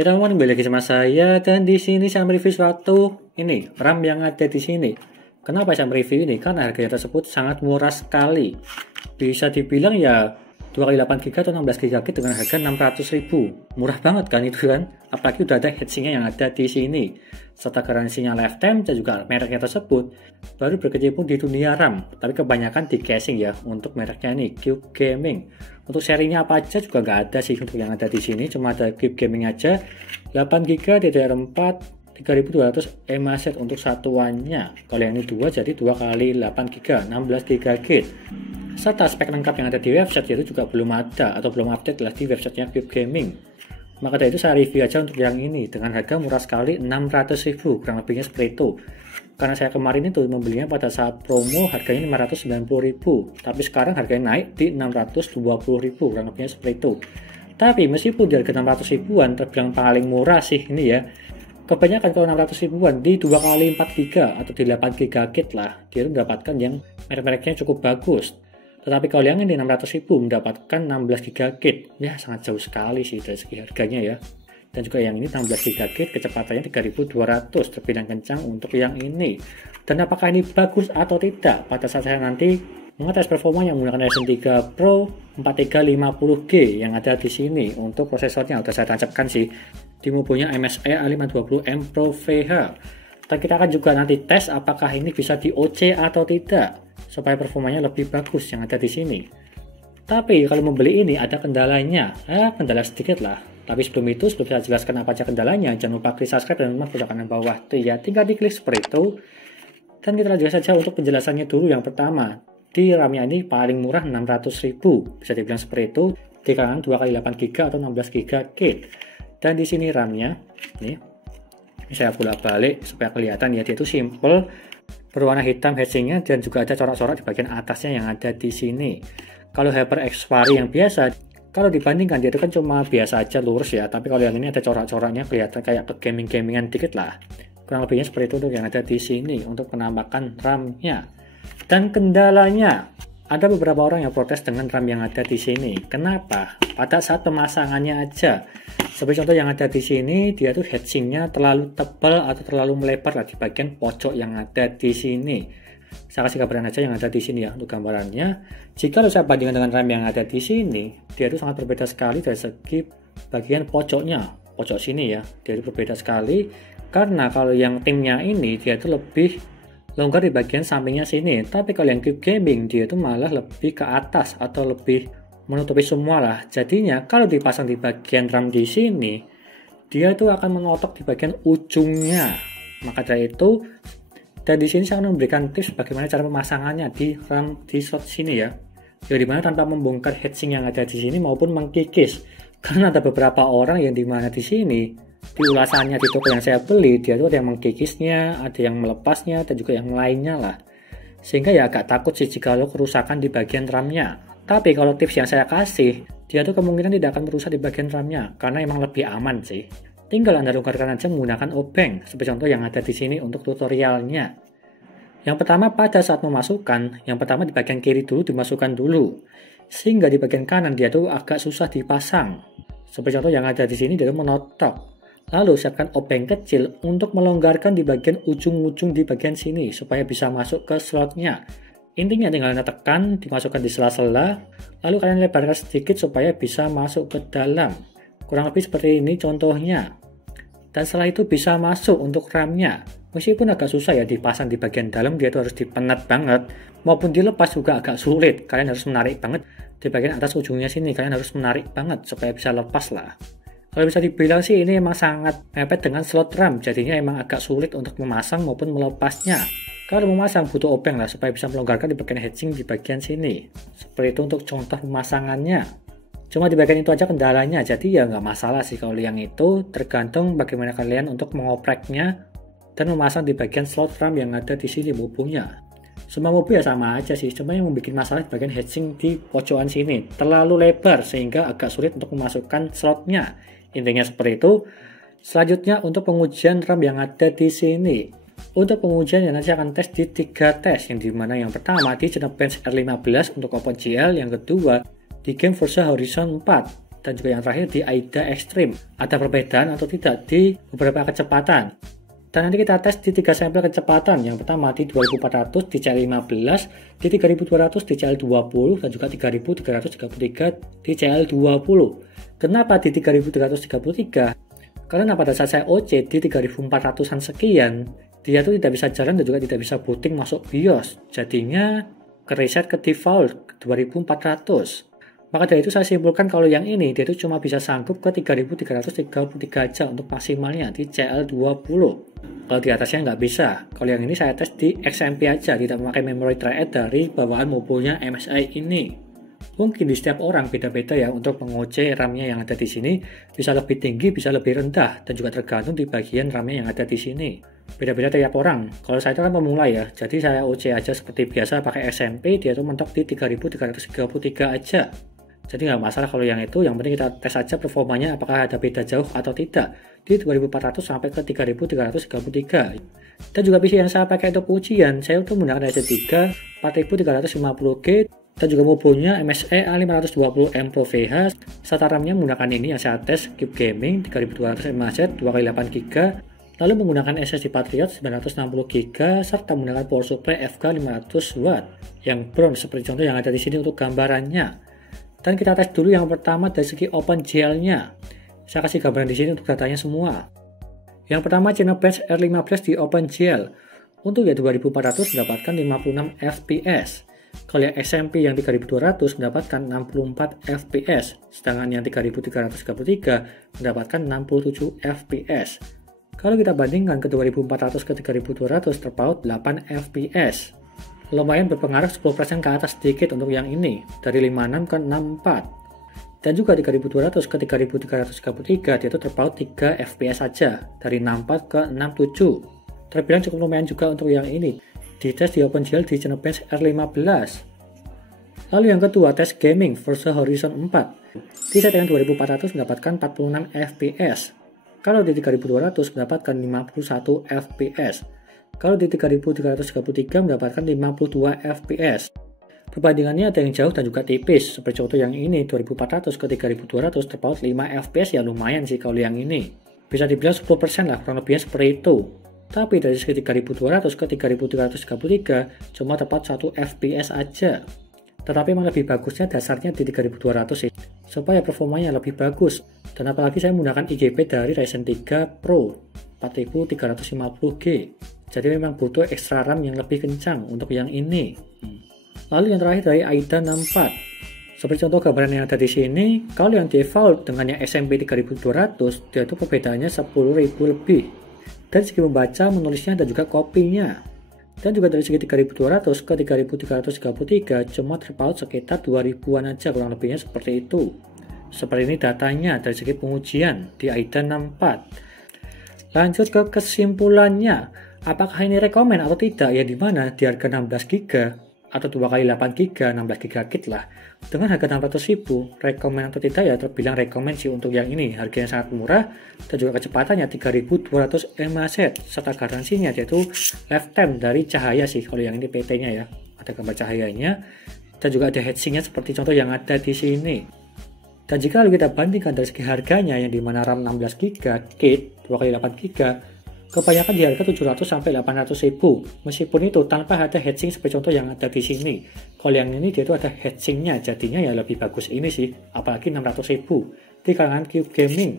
Ya teman-teman, kembali lagi sama saya dan di sini saya mereview suatu ini RAM yang ada di sini. Kenapa saya mereview ini? Karena harganya tersebut sangat murah sekali. Bisa dibilang ya 2x8GB atau 16GB dengan harga 600.000. Murah banget kan itu kan? Apalagi udah ada heatsinknya yang ada di sini. Serta garansinya lifetime dan juga mereknya tersebut baru berkecimpung di dunia RAM. Tapi kebanyakan di casing ya untuk mereknya ini Cube Gaming. Untuk serinya apa aja juga nggak ada sih untuk yang ada di sini, cuma ada Cube Gaming aja. 8GB DDR4 3200 mAh untuk satuannya. Kalau yang ini 2 jadi 2x8GB 16GB. Serta spek lengkap yang ada di website itu juga belum ada atau belum update lah di websitenya Cube Gaming. Maka dari itu saya review aja untuk yang ini dengan harga murah sekali 600.000, kurang lebihnya seperti itu. Karena saya kemarin itu membelinya pada saat promo harganya 590.000, tapi sekarang harganya naik di 620.000, kurang lebihnya seperti itu. Tapi meskipun di harga 600 ribuan terbilang paling murah sih ini ya, kebanyakan kalau 600 ribuan di 2x4GB atau di 8GB lah, dia mendapatkan yang merek-mereknya cukup bagus. Tetapi kalau yang ini 600.000 mendapatkan 16GB, ya sangat jauh sekali sih dari segi harganya ya. Dan juga yang ini 16GB kecepatannya 3200, terbilang kencang untuk yang ini. Dan apakah ini bagus atau tidak? Pada saat saya nanti mengetes performa yang menggunakan Ryzen 3 Pro 4350G yang ada di sini. Untuk prosesornya sudah saya tancapkan sih di mobilnya MSI A520M Pro VH. Dan kita akan juga nanti tes apakah ini bisa di OC atau tidak, supaya performanya lebih bagus yang ada di sini. Tapi kalau membeli ini ada kendalanya, kendala sedikit lah. Tapi sebelum itu, sebelum saya jelaskan apa aja kendalanya, jangan lupa klik subscribe dan notifikasi kanan bawah tuh ya, tinggal diklik seperti itu. Dan kita lanjut saja untuk penjelasannya dulu. Yang pertama, di RAM-nya ini paling murah 600.000, bisa dibilang seperti itu, di kalangan 2x8GB atau 16GB. Dan di sini RAM-nya, ini saya bolak-balik supaya kelihatan ya, dia itu simple, berwarna hitam heatsinknya dan juga ada corak-corak di bagian atasnya yang ada di sini. Kalau HyperX Vari yang biasa, kalau dibandingkan dia itu kan cuma biasa aja lurus ya, tapi kalau yang ini ada corak-coraknya kelihatan kayak ke gaming-gamingan dikit lah. Kurang lebihnya seperti itu untuk yang ada di sini untuk penampakan RAM-nya. Dan kendalanya, ada beberapa orang yang protes dengan RAM yang ada di sini. Kenapa? Pada saat pemasangannya aja. Seperti contoh yang ada di sini, dia tuh heatsinknya terlalu tebal atau terlalu melebar lah di bagian pojok yang ada di sini. Saya kasih gambaran aja yang ada di sini ya untuk gambarannya. Jika saya bandingkan dengan RAM yang ada di sini, dia itu sangat berbeda sekali dari segi bagian pojoknya, pojok sini ya. Dia itu berbeda sekali karena kalau yang timnya ini dia itu lebih longgar di bagian sampingnya sini. Tapi kalau yang Cube Gaming dia itu malah lebih ke atas atau lebih menutupi semua lah. Jadinya kalau dipasang di bagian RAM di sini, dia itu akan menotok di bagian ujungnya. Maka dari itu, dan di sini saya akan memberikan tips bagaimana cara pemasangannya di RAM di slot sini ya. Yang dimana tanpa membongkar heatsink yang ada di sini maupun mengkikis. Karena ada beberapa orang yang dimana di sini, di ulasannya di toko yang saya beli, dia itu ada yang mengkikisnya, ada yang melepasnya, dan juga yang lainnya lah. Sehingga ya agak takut sih jika lo kerusakan di bagian RAM-nya. Tapi kalau tips yang saya kasih, dia tuh kemungkinan tidak akan merusak di bagian RAM-nya, karena emang lebih aman sih. Tinggal Anda longgarkan aja menggunakan obeng, seperti contoh yang ada di sini untuk tutorialnya. Yang pertama pada saat memasukkan, yang pertama di bagian kiri dulu dimasukkan dulu. Sehingga di bagian kanan dia tuh agak susah dipasang. Seperti contoh yang ada di sini dia tuh menotok. Lalu siapkan obeng kecil untuk melonggarkan di bagian ujung-ujung di bagian sini, supaya bisa masuk ke slotnya. Intinya tinggal Anda tekan, dimasukkan di sela-sela, lalu kalian lebarkan sedikit supaya bisa masuk ke dalam. Kurang lebih seperti ini contohnya. Dan setelah itu bisa masuk untuk RAM-nya. Meskipun agak susah ya dipasang di bagian dalam, dia itu harus dipenet banget. Maupun dilepas juga agak sulit. Kalian harus menarik banget di bagian atas ujungnya sini. Kalian harus menarik banget supaya bisa lepas lah. Kalau bisa dibilang sih ini emang sangat mepet dengan slot RAM. Jadinya emang agak sulit untuk memasang maupun melepasnya. Kalau memasang butuh obeng lah supaya bisa melonggarkan di bagian heatsink di bagian sini. Seperti itu untuk contoh pemasangannya. Cuma di bagian itu aja kendalanya, jadi ya nggak masalah sih kalau yang itu, tergantung bagaimana kalian untuk mengopreknya dan memasang di bagian slot RAM yang ada di sini mobilnya. Semua mobil ya sama aja sih, cuma yang membuat masalah di bagian heatsink di pojokan sini, terlalu lebar sehingga agak sulit untuk memasukkan slotnya. Intinya seperti itu. Selanjutnya untuk pengujian RAM yang ada di sini. Untuk pengujian yang nanti akan tes di 3 tes, yang dimana yang pertama di Genebench R15 untuk OpenGL, yang kedua di game Forza Horizon 4, dan juga yang terakhir di AIDA Extreme. Ada perbedaan atau tidak di beberapa kecepatan. Dan nanti kita tes di 3 sampel kecepatan. Yang pertama di 2400 di CL15, di 3200 di CL20, dan juga 3333 di CL20. Kenapa di 3333? Karena pada saat saya OC di 3400-an sekian, dia tuh tidak bisa jalan dan juga tidak bisa booting masuk BIOS. Jadinya ke reset ke default 2400. Maka dari itu saya simpulkan kalau yang ini dia itu cuma bisa sanggup ke 3333 aja untuk maksimalnya di CL20. Kalau di atasnya nggak bisa. Kalau yang ini saya tes di XMP aja, tidak memakai memory triad dari bawaan mobilnya MSI ini. Mungkin di setiap orang beda-beda ya untuk mengoce RAM-nya yang ada di sini, bisa lebih tinggi, bisa lebih rendah, dan juga tergantung di bagian RAM-nya yang ada di sini. Beda-beda tiap orang. Kalau saya itu kan pemula ya, jadi saya OC aja seperti biasa pakai SMP, dia tuh mentok di 3333 aja. Jadi nggak masalah kalau yang itu, yang penting kita tes aja performanya apakah ada beda jauh atau tidak di 2400 sampai ke 3333. Dan juga PC yang saya pakai untuk ujian, saya itu menggunakan RC3 4350G dan juga mobilenya MSI A520M Pro VH. SATA RAM-nya menggunakan ini yang saya tes Cube Gaming 3200 mAh 2x8GB, lalu menggunakan SSD Patriot 960GB serta menggunakan power supply FK 500W yang bronze seperti contoh yang ada di sini untuk gambarannya. Dan kita tes dulu yang pertama dari segi OpenGL-nya. Saya kasih gambaran di sini untuk datanya semua. Yang pertama Cinebench R15 di OpenGL. Untuk ya 2400 mendapatkan 56 fps. Kalau yang SMP yang 3200 mendapatkan 64 fps. Sedangkan yang 3333 mendapatkan 67 fps. Kalau kita bandingkan ke 2400 ke 3200 terpaut 8 fps. Lumayan berpengaruh 10% ke atas sedikit untuk yang ini, dari 56 ke 64. Dan juga 3200 ke 3333 dia itu terpaut 3 fps saja, dari 64 ke 67. Terbilang cukup lumayan juga untuk yang ini, di tes di OpenGL di Cinebench R15. Lalu yang kedua, tes gaming Forza Horizon 4. Di settingan 2400 mendapatkan 46 fps. Kalau di 3200 mendapatkan 51 fps. Kalau di 3333 mendapatkan 52 fps. Perbandingannya ada yang jauh dan juga tipis. Seperti contoh yang ini 2400 ke 3200 terpaut 5 fps ya lumayan sih kalau yang ini. Bisa dibilang 10% lah kurang lebihnya seperti itu. Tapi dari segi 3200 ke 3333 cuma terpaut 1 fps aja. Tetapi memang lebih bagusnya dasarnya di 3200 sih. Supaya performanya lebih bagus. Dan apalagi saya menggunakan IGP dari Ryzen 3 Pro 4350G. Jadi memang butuh ekstra RAM yang lebih kencang untuk yang ini. Lalu yang terakhir dari AIDA 64. Seperti contoh gambaran yang ada di sini, kalau yang default dengan yang SMP 3200, dia itu perbedaannya 10.000 lebih. Dari segi membaca, menulisnya dan juga kopinya. Dan juga dari segi 3200 ke 3333 cuma terpaut sekitar 2000-an aja kurang lebihnya seperti itu. Seperti ini datanya dari segi pengujian di AIDA 64. Lanjut ke kesimpulannya. Apakah ini rekomen atau tidak? Ya dimana di harga 16GB atau 2x8GB 16GB lah. Dengan harga 600.000, rekomen atau tidak ya terbilang rekomen sih untuk yang ini. Harganya sangat murah dan juga kecepatannya 3200 mAh serta garansinya yaitu lifetime dari cahaya sih. Kalau yang ini PT-nya ya, ada gambar cahayanya dan juga ada heatsinknya seperti contoh yang ada di sini. Dan jika kita bandingkan dari segi harganya yang dimana RAM 16GB, kit 2x8GB kebanyakan di harga 700 sampai 800.000. Meskipun itu tanpa ada heatsink seperti contoh yang ada di sini. Kalau yang ini dia itu ada heatsinknya, jadinya ya lebih bagus ini sih, apalagi 600.000 di kalangan Cube Gaming.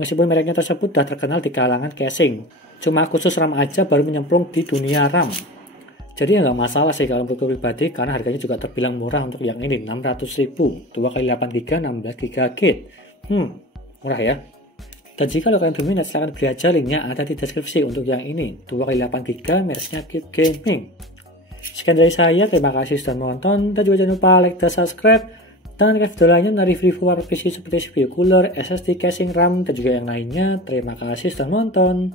Meskipun mereknya tersebut sudah terkenal di kalangan casing, cuma khusus RAM aja baru menyemplung di dunia RAM. Jadi ya nggak masalah sih kalau untuk pribadi karena harganya juga terbilang murah untuk yang ini 600.000, 2x8GB 16GB kit. Murah ya. Dan jika kalian berminat, silahkan beli aja linknya ada di deskripsi untuk yang ini 2x8GB mereknya Cube Gaming. Sekian dari saya, terima kasih sudah menonton dan juga jangan lupa like dan subscribe. Dan video lainnya dari review PC seperti CPU cooler, SSD, casing RAM dan juga yang lainnya. Terima kasih sudah menonton.